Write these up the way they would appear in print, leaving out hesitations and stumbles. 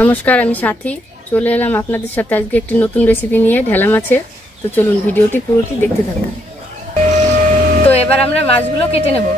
নমস্কার, আমি সাথী চলে এলাম আপনাদের সাথে আজকে একটি নতুন রেসিপি নিয়ে ঢেলা মাছের। তো চলুন ভিডিওটি পুরোটি দেখতে থাকুন। তো এবার আমরা মাছগুলো কেটে নেব।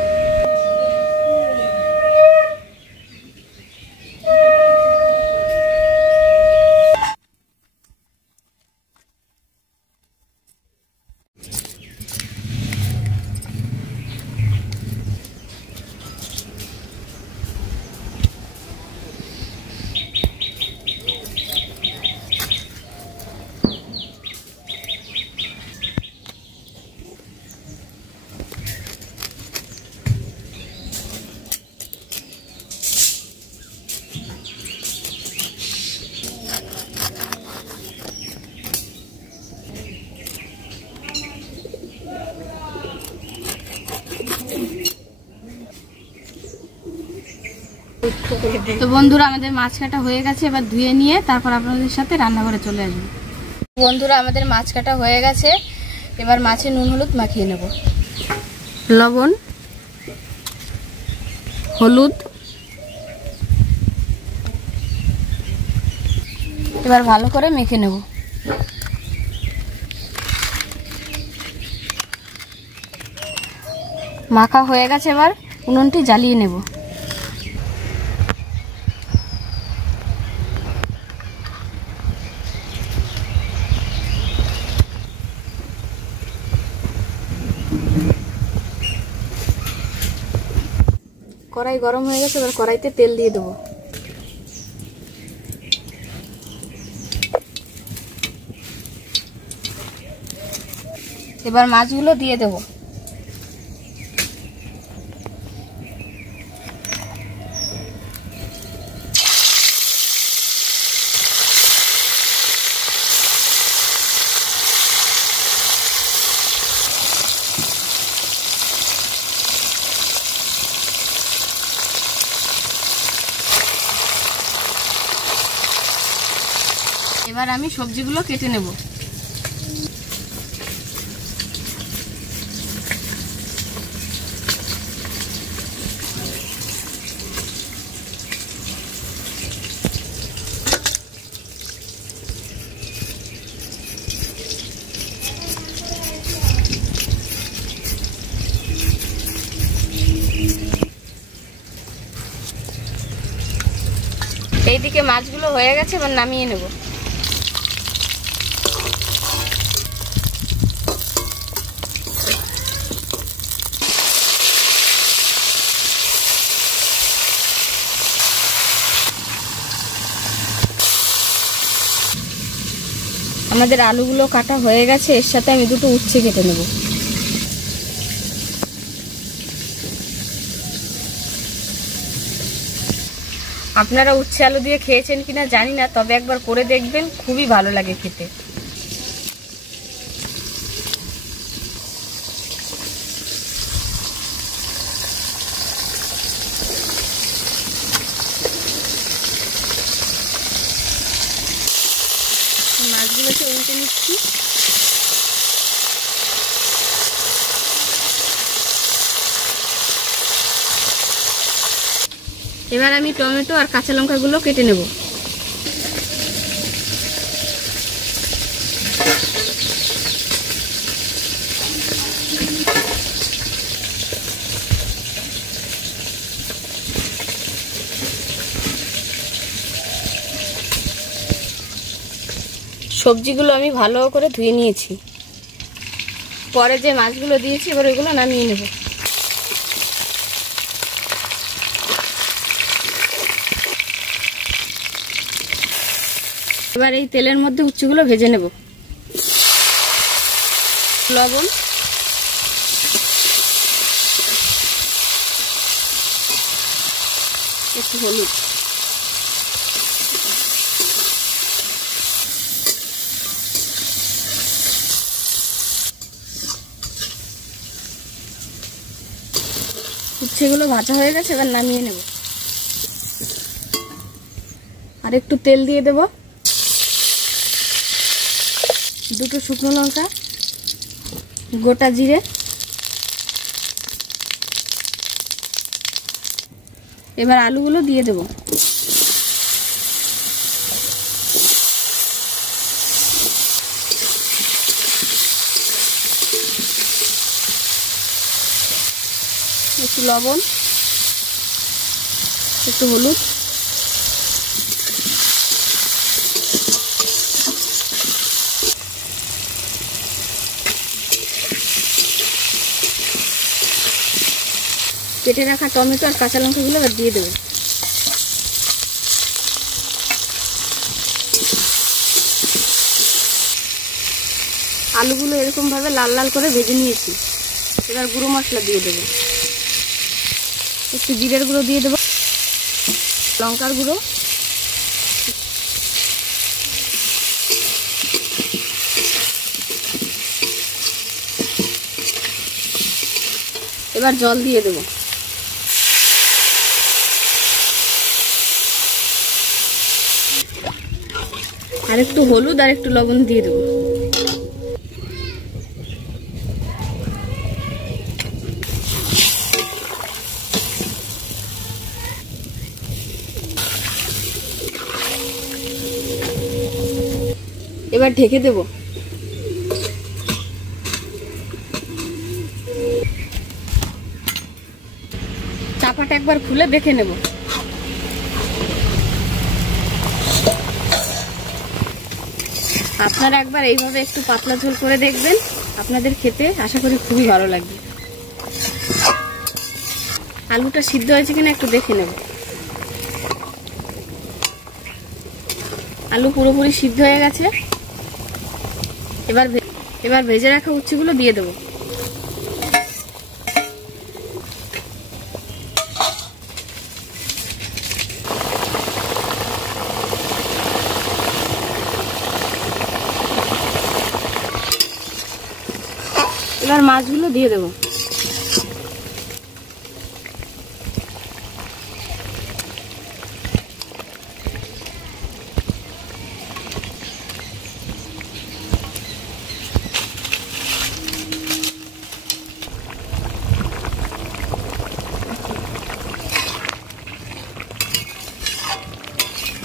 তো বন্ধুরা, আমাদের মাছ কাটা হয়ে গেছে। এবার ধুয়ে নিয়ে তারপর আপনাদের সাথে রান্নাঘরে চলে আসবো। বন্ধুরা, আমাদের মাছ কাটা হয়ে গেছে। এবার মাছে নুন হলুদ মাখিয়ে নেব। লবণ, হলুদ, এবার ভালো করে মেখে নেব। মাখা হয়ে গেছে, এবার উনুনটি জ্বালিয়ে নেব। কড়াই গরম হয়ে গেছে, এবার কড়াইতে তেল দিয়ে দেবো। এবার মাছগুলো দিয়ে দেবো। এবার আমি সবজিগুলো কেটে নেব। এইদিকে মাছগুলো হয়ে গেছে, এবার নামিয়ে নেব। আমাদের আলুগুলো কাটা হয়ে গেছে, এর সাথে আমি দুটো উচ্ছে কেটে নেব। আপনারা উচ্ছে আলু দিয়ে খেয়েছেন কিনা জানি না, তবে একবার করে দেখবেন, খুবই ভালো লাগে খেতে। মাছগুলোকে উল্টে নিচ্ছি। এবার আমি টমেটো আর কাঁচা লঙ্কাগুলো কেটে নেব। সবজিগুলো আমি ভালো করে ধুয়ে নিয়েছি। পরে যে মাছগুলো দিয়েছি, এবার ওইগুলো নামিয়ে নেব। এবার এই তেলের মধ্যে উচ্ছেগুলো ভেজে নেব। লবণ, একটু হলুদ, উচ্ছেগুলো ভাজা হয়ে গেছে, এবার নামিয়ে নেব। আর একটু তেল দিয়ে দেব। দুটো শুকনো লঙ্কা, গোটা জিরে, এবার আলুগুলো দিয়ে দেব। লবণ, একটু হলুদ, কেটে রাখা টমেটো আর কাঁচা লঙ্কাগুলো আবার দিয়ে দেবো। আলুগুলো এরকম ভাবে লাল লাল করে ভেজে নিয়েছি। এবার গুঁড়ো মশলা দিয়ে দেবো, একটু জিরের গুঁড়ো দিয়ে দেবো, লঙ্কার গুঁড়ো, এবার জল দিয়ে দেবো। আর একটু হলুদ আর একটু লবণ দিয়ে দেবো। এবার ঢেকে দেব। চাপাটা একবার খুলে দেখে নেব। আপনারা একবার এইভাবে একটু পাতলা ঝোল করে দেখবেন, আপনাদের খেতে আশা করি খুবই ভালো লাগবে। আলুটা সিদ্ধ হয়েছে কিনা একটু দেখে নেব। আলু পুরোপুরি সিদ্ধ হয়ে গেছে। এবার ভেজে রাখা উচ্ছেগুলো দিয়ে দেবো। এবার মাছগুলো দিয়ে দেবো।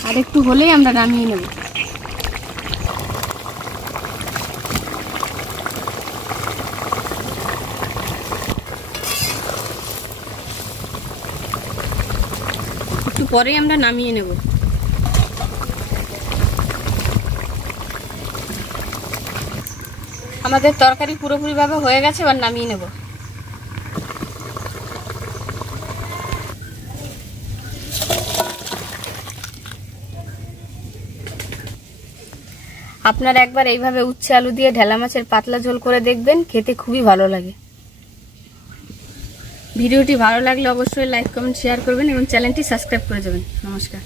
আর একটু হলেই আমরা নামিয়ে নেব। একটু পরেই আমরা নামিয়ে নেব। আমাদের তরকারি পুরোপুরি ভাবে হয়ে গেছে, এবার নামিয়ে নেব। আপনারা একবার এইভাবে উচ্ছে আলু দিয়ে ঢেলা মাছের পাতলা ঝোল করে দেখবেন, খেতে খুবই ভালো লাগে। ভিডিওটি ভালো লাগলে অবশ্যই লাইক কমেন্ট শেয়ার করবেন এবং চ্যানেলটি সাবস্ক্রাইব করে যাবেন। নমস্কার।